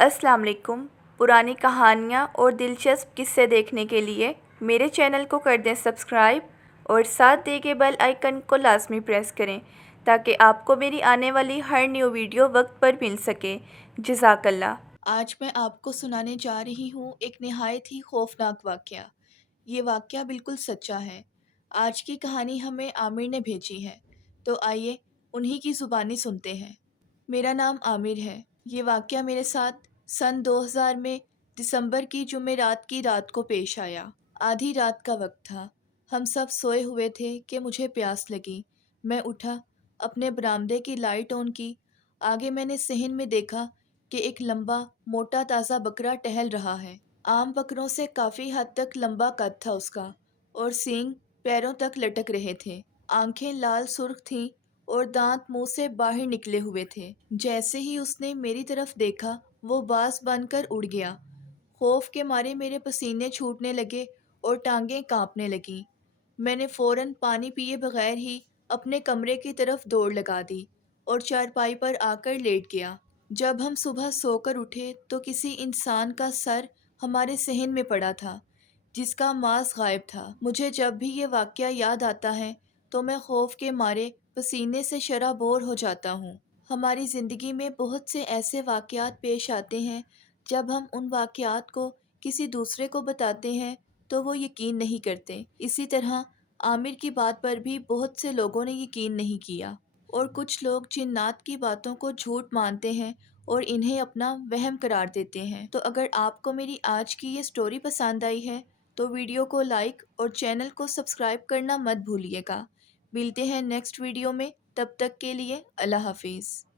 السلام علیکم۔ پرانی کہانیاں اور دلچسپ قصے دیکھنے کے لیے میرے چینل کو کر دیں سبسکرائب اور ساتھ دیے گئے بیل آئیکن کو لازمی پریس کریں تاکہ آپ کو میری آنے والی ہر نیو ویڈیو وقت پر مل سکے۔ جزاک اللہ۔ آج میں آپ کو سنانے جا رہی ہوں ایک نہایت ہی خوفناک واقعہ۔ یہ واقعہ بالکل سچا ہے۔ آج کی کہانی ہمیں عامر نے بھیجی ہے، تو آئیے انہی کی زبانی سنتے ہیں۔ میرا نام عامر ہے۔ یہ واقعہ میرے ساتھ سن 2000 میں دسمبر کی جمعرات کی رات کو پیش آیا۔ آدھی رات کا وقت تھا۔ ہم سب سوئے ہوئے تھے کہ مجھے پیاس لگی۔ میں اٹھا، اپنے برآمدے کی لائٹ آن کی۔ آگے میں نے صحن میں دیکھا کہ ایک لمبا موٹا تازہ بکرا ٹہل رہا ہے۔ عام بکروں سے کافی حد تک لمبا قد تھا اس کا، اور سینگ پیروں تک لٹک رہے تھے۔ آنکھیں لال سرخ تھیں اور دانت منہ سے باہر نکلے ہوئے تھے۔ جیسے ہی اس نے میری طرف دیکھا وہ باز بن کر اڑ گیا۔ خوف کے مارے میرے پسینے چھوٹنے لگے اور ٹانگیں کانپنے لگیں۔ میں نے فوراً پانی پیے بغیر ہی اپنے کمرے کی طرف دوڑ لگا دی اور چارپائی پر آ کر لیٹ گیا۔ جب ہم صبح سو کر اٹھے تو کسی انسان کا سر ہمارے صحن میں پڑا تھا جس کا ماس غائب تھا۔ مجھے جب بھی یہ واقعہ یاد آتا ہے تو میں خوف کے مارے پسینے سے شرابور ہو جاتا ہوں۔ ہماری زندگی میں بہت سے ایسے واقعات پیش آتے ہیں، جب ہم ان واقعات کو کسی دوسرے کو بتاتے ہیں تو وہ یقین نہیں کرتے۔ اسی طرح عامر کی بات پر بھی بہت سے لوگوں نے یقین نہیں کیا، اور کچھ لوگ جنات کی باتوں کو جھوٹ مانتے ہیں اور انہیں اپنا وہم قرار دیتے ہیں۔ تو اگر آپ کو میری آج کی یہ سٹوری پسند آئی ہے تو ویڈیو کو لائک اور چینل کو سبسکرائب کرنا مت بھولیے گا۔ ملتے ہیں نیکسٹ ویڈیو میں، تب تک کے لیے اللہ حافظ۔